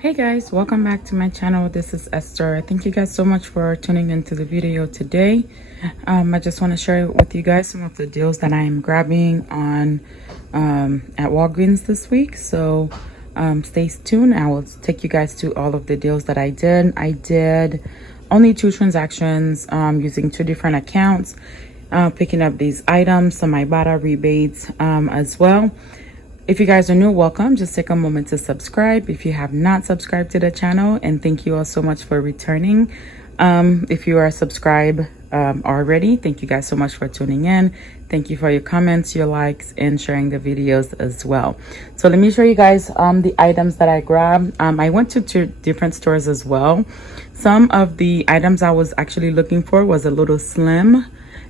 Hey guys, welcome back to my channel. This is Esther. Thank you guys so much for tuning into the video today. I just want to share with you guys some of the deals that I am grabbing on at Walgreens this week. So stay tuned. I will take you guys to all of the deals that I did. I did only 2 transactions using 2 different accounts, picking up these items, some Ibotta rebates as well. If you guys are new, welcome. Just take a moment to subscribe if you have not subscribed to the channel, and thank you all so much for returning. If you are subscribed already, thank you guys so much for tuning in. Thank you for your comments, your likes, and sharing the videos as well. So let me show you guys the items that I grabbed. I went to 2 different stores as well. Some of the items I was actually looking for was a little slim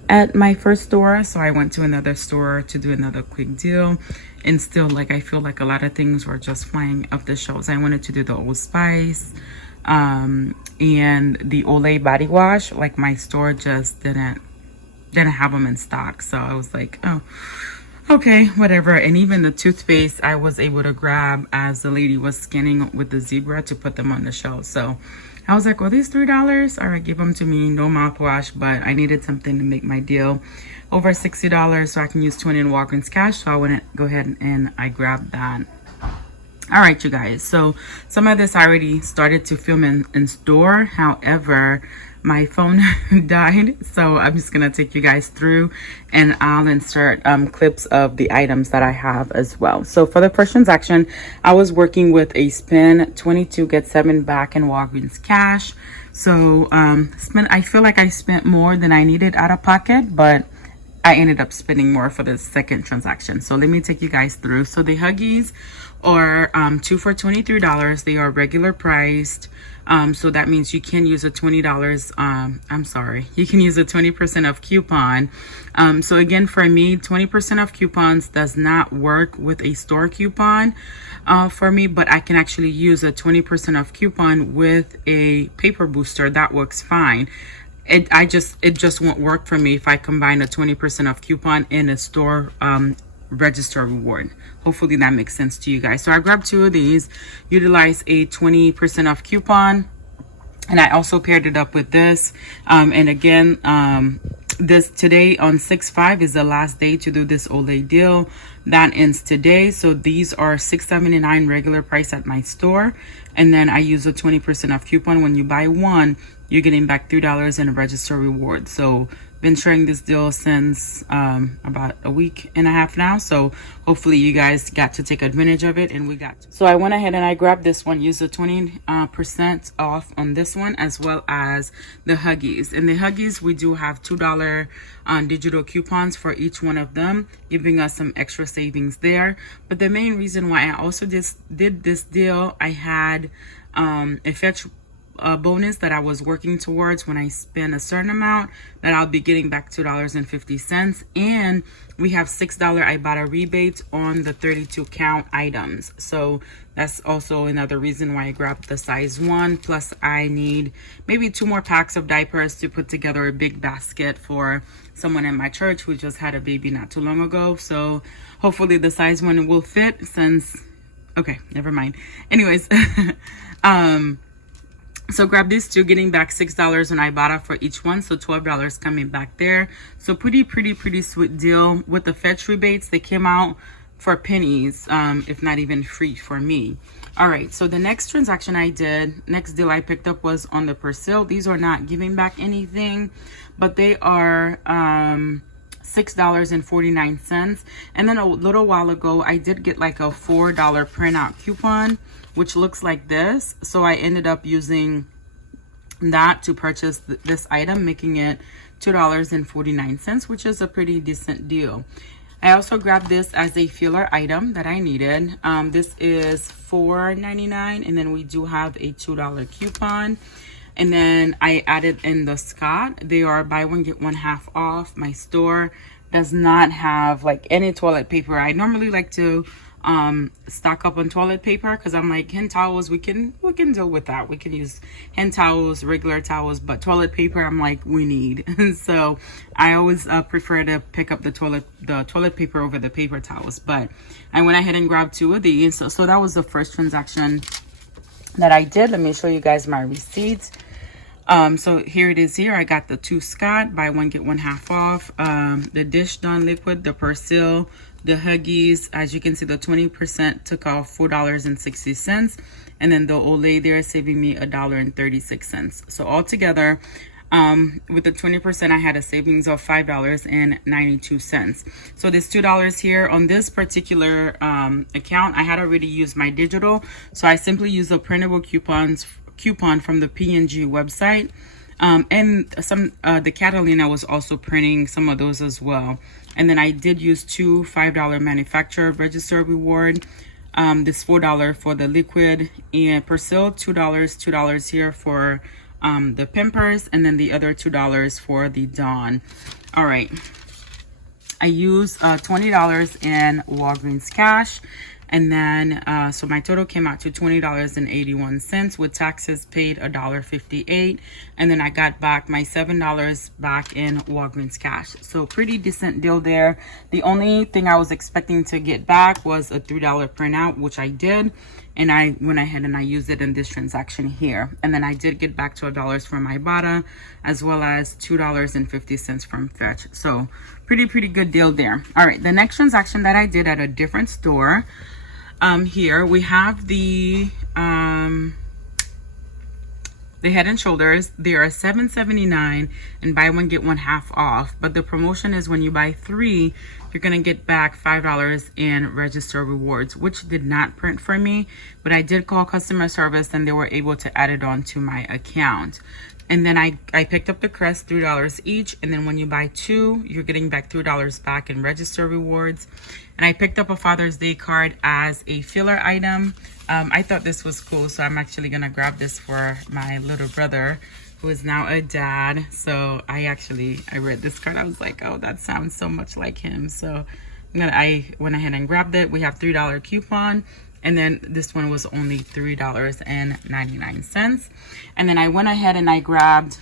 at my first store, so I went to another store to do another quick deal. And still, like, I feel like a lot of things were just flying up the shelves. I wanted to do the Old Spice and the Olay body wash. Like, my store just didn't have them in stock, so I was like, oh, okay, whatever. And even the toothpaste I was able to grab as the lady was scanning with the zebra to put them on the shelf. So I was like, well, these $3, all right, give them to me. No mouthwash, but I needed something to make my deal over $60 so I can use 20 in Walgreens cash. So I went go ahead and I grabbed that. All right, you guys, so some of this I already started to film in store. However, my phone died, so I'm just gonna take you guys through, and I'll insert clips of the items that I have as well. So for the first transaction, I was working with a spin 22 get 7 back in Walgreens cash. So I feel like I spent more than I needed out of pocket, but I ended up spending more for the second transaction. So let me take you guys through. So the Huggies are 2 for $23. They are regular priced. So that means you can use a $20. You can use a 20% off coupon. So again, for me, 20% off coupons does not work with a store coupon for me, but I can actually use a 20% off coupon with a paper booster. That works fine. It just won't work for me if I combine a 20% off coupon and a store register reward. Hopefully that makes sense to you guys. So I grabbed 2 of these, utilize a 20% off coupon, and I also paired it up with this. And again, this today on 6/5 is the last day to do this Olay deal. That ends today. So these are $6.79 regular price at my store, and then I use a 20% off coupon. When you buy one, you're getting back $3 in a register reward. So been sharing this deal since about a week and a half now, so hopefully you guys got to take advantage of it, and we got to. So I went ahead and I grabbed this one, used the 20% off on this one, as well as the Huggies. And the Huggies, we do have $2 digital coupons for each one of them, giving us some extra savings there. But the main reason why I also did this deal, I had a fetch bonus that I was working towards. When I spend a certain amount, that I'll be getting back $2.50, and we have $6 Ibotta rebates on the 32 count items. So that's also another reason why I grabbed the size 1. Plus I need maybe 2 more packs of diapers to put together a big basket for someone in my church who just had a baby not too long ago. So hopefully the size 1 will fit, since, okay, never mind. Anyways, so grab these 2, getting back $6 on Ibotta for each one, so $12 coming back there. So pretty sweet deal. With the fetch rebates, they came out for pennies, if not even free for me. All right, so the next transaction next deal I picked up was on the Persil. These are not giving back anything, but they are $6.49. And then a little while ago, I did get like a $4 printout coupon, which looks like this. So I ended up using that to purchase this item, making it $2.49, which is a pretty decent deal. I also grabbed this as a filler item that I needed. This is $4.99, and then we do have a $2 coupon. And then I added in the Scott. They are buy one get one half off. My store does not have like any toilet paper. I normally like to stock up on toilet paper, because I'm like, hand towels, we can deal with that. We can use hand towels, regular towels, but toilet paper, I'm like, we need. So I always prefer to pick up the toilet paper over the paper towels. But I went ahead and grabbed 2 of these. So that was the first transaction that I did. Let me show you guys my receipts. So here it is here. I got the 2 Scott, buy one, get one half off. The Dish Dawn liquid, the Persil, the Huggies. As you can see, the 20% took off $4.60. And then the Olay there saving me $1.36. So altogether, with the 20%, I had a savings of $5.92. So this $2 here on this particular account, I had already used my digital. So I simply used the printable coupon from the P&G website. And some the Catalina was also printing some of those as well. And then I did use 2 $5 manufacturer register reward. This $4 for the liquid, and Persil $2 here for the Pampers, and then the other $2 for the Dawn. All right, I used $20 in Walgreens cash. And then, so my total came out to $20.81 with taxes paid $1.58. And then I got back my $7 back in Walgreens cash. So pretty decent deal there. The only thing I was expecting to get back was a $3 printout, which I did. And I went ahead and I used it in this transaction here. And then I did get back $12 from Ibotta, as well as $2.50 from Fetch. So pretty good deal there. All right, the next transaction that I did at a different store. Here we have the Head and Shoulders. They are $7.79 and buy one get one half off. But the promotion is when you buy 3, you're gonna get back $5 in register rewards, which did not print for me. But I did call customer service and they were able to add it on to my account. And then I picked up the Crest, $3 each. And then when you buy 2, you're getting back $3 back in register rewards. And I picked up a Father's Day card as a filler item. I thought this was cool, so I'm actually gonna grab this for my little brother, who is now a dad. So I read this card. I was like, oh, that sounds so much like him. So I went ahead and grabbed it. We have $3 coupon. And then this one was only $3.99. And then I went ahead and I grabbed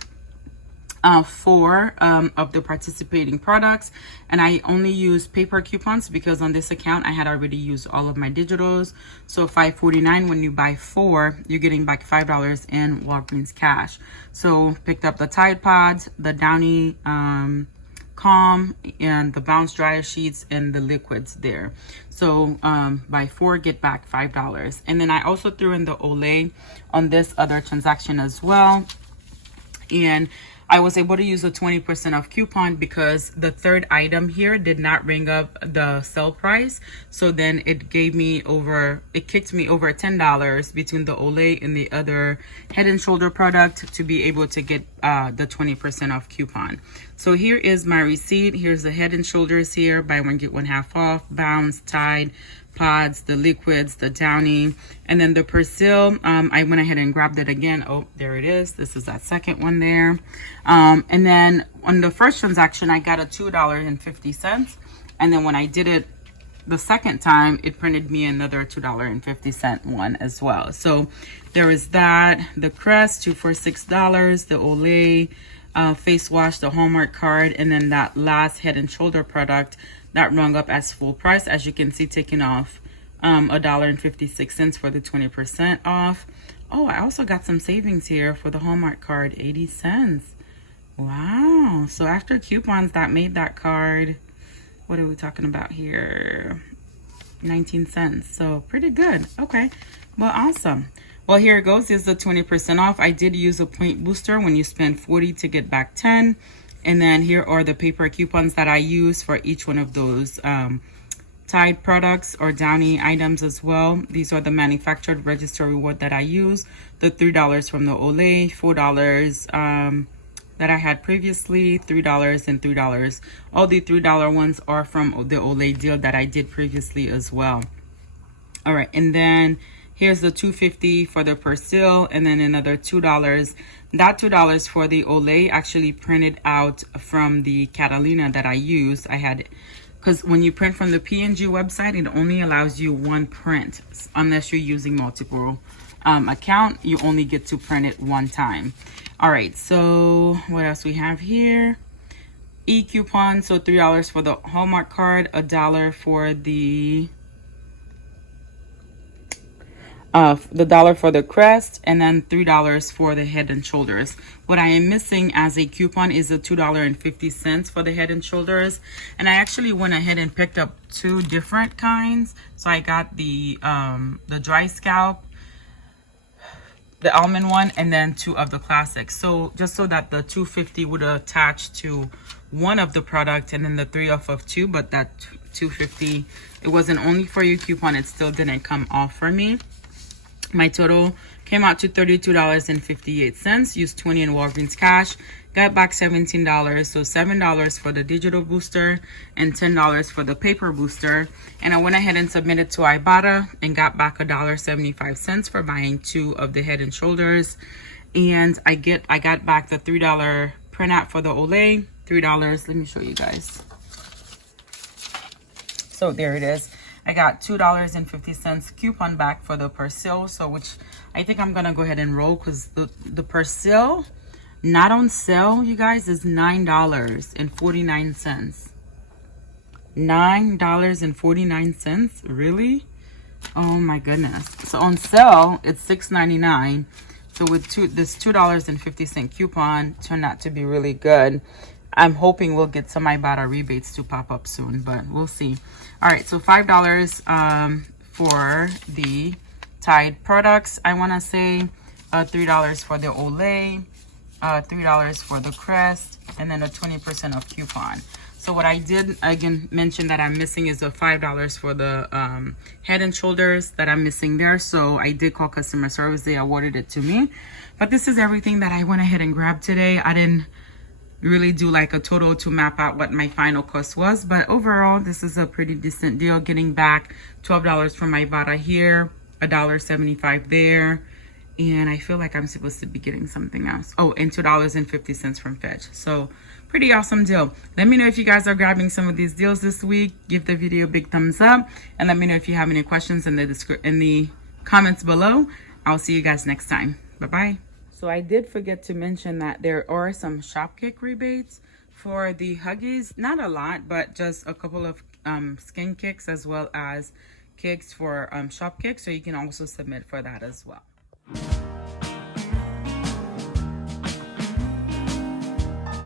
4 of the participating products. And I only used paper coupons because on this account I had already used all of my digitals. So $5.49 when you buy 4, you're getting back $5 in Walgreens cash. So picked up the Tide Pods, the Downy Calm, and the Bounce dryer sheets, and the liquids there. So buy 4, get back $5. And then I also threw in the Olay on this other transaction as well. And I was able to use a 20% off coupon because the third item here did not ring up the sale price. So then it kicked me over $10 between the Olay and the other Head and Shoulder product to be able to get the 20% off coupon. So here is my receipt. Here's the Head and Shoulders here, buy one get one half off, Bounce, Tide Pods, the liquids, the Downy, and then the Persil. I went ahead and grabbed it again. Oh, there it is. This is that second one there. And then on the first transaction, I got a $2.50. And then when I did it the second time, it printed me another $2.50 one as well. So there is that. The Crest, 2 for $6. The Olay face wash, the Hallmark card, and then that last Head and Shoulder product that rung up as full price, as you can see, taking off $1.56 for the 20% off. Oh, I also got some savings here for the Hallmark card, 80 cents. Wow. So after coupons, that made that card, what are we talking about here? 19 cents. So pretty good. Okay. Well, awesome. Well, here it goes. Is the 20% off. I did use a point booster when you spend 40 to get back 10. And then here are the paper coupons that I use for each one of those Tide products or Downy items as well. These are the manufactured register reward that I use. The $3 from the Olay, $4 that I had previously, $3 and $3. All the $3 ones are from the Olay deal that I did previously as well. All right, and then here's the $2.50 for the Persil, and then another $2. That $2 for the Olay actually printed out from the Catalina that I used. I had, because when you print from the P&G website, it only allows you one print unless you're using multiple account. You only get to print it one time. All right, so what else we have here? E-coupon, so $3 for the Hallmark card, $1 for the the dollar for the crest, and then $3 for the Head and Shoulders. What I am missing as a coupon is the $2.50 for the Head and Shoulders, and I actually went ahead and picked up two different kinds. So I got the dry scalp, the almond one, and then two of the classics. So just so that the $2.50 would attach to one of the product, and then the 3 off of 2, but that $2.50, it wasn't only for your coupon, it still didn't come off for me. My total came out to $32.58. Used 20 in Walgreens cash, got back $17, so $7 for the digital booster and $10 for the paper booster. And I went ahead and submitted to Ibotta and got back $1.75 for buying 2 of the Head and Shoulders. And I got back the $3 printout for the Olay. $3. Let me show you guys. So there it is. I got $2.50 coupon back for the Persil, so which I think I'm gonna go ahead and roll, because the Persil not on sale, you guys, is $9.49. $9.49, really? Oh my goodness. So on sale it's $6.99. So with this $2.50 coupon turned out to be really good. I'm hoping we'll get some Ibotta rebates to pop up soon, but we'll see. All right, so $5 for the Tide products, I want to say, $3 for the Olay, $3 for the Crest, and then a 20% off coupon. So what I did, again, mention that I'm missing is the $5 for the Head and Shoulders that I'm missing there. So I did call customer service. They awarded it to me. But this is everything that I went ahead and grabbed today. I didn't really do like a total to map out what my final cost was, but overall this is a pretty decent deal, getting back $12 from Ibotta here, $1.75 there, and I feel like I'm supposed to be getting something else. Oh, and $2.50 from Fetch. So pretty awesome deal. Let me know if you guys are grabbing some of these deals this week. Give the video a big thumbs up, and let me know if you have any questions in the comments below. I'll see you guys next time. Bye bye. So I did forget to mention that there are some Shopkick rebates for the Huggies. Not a lot, but just a couple of skin kicks as well as kicks for Shopkick. So you can also submit for that as well.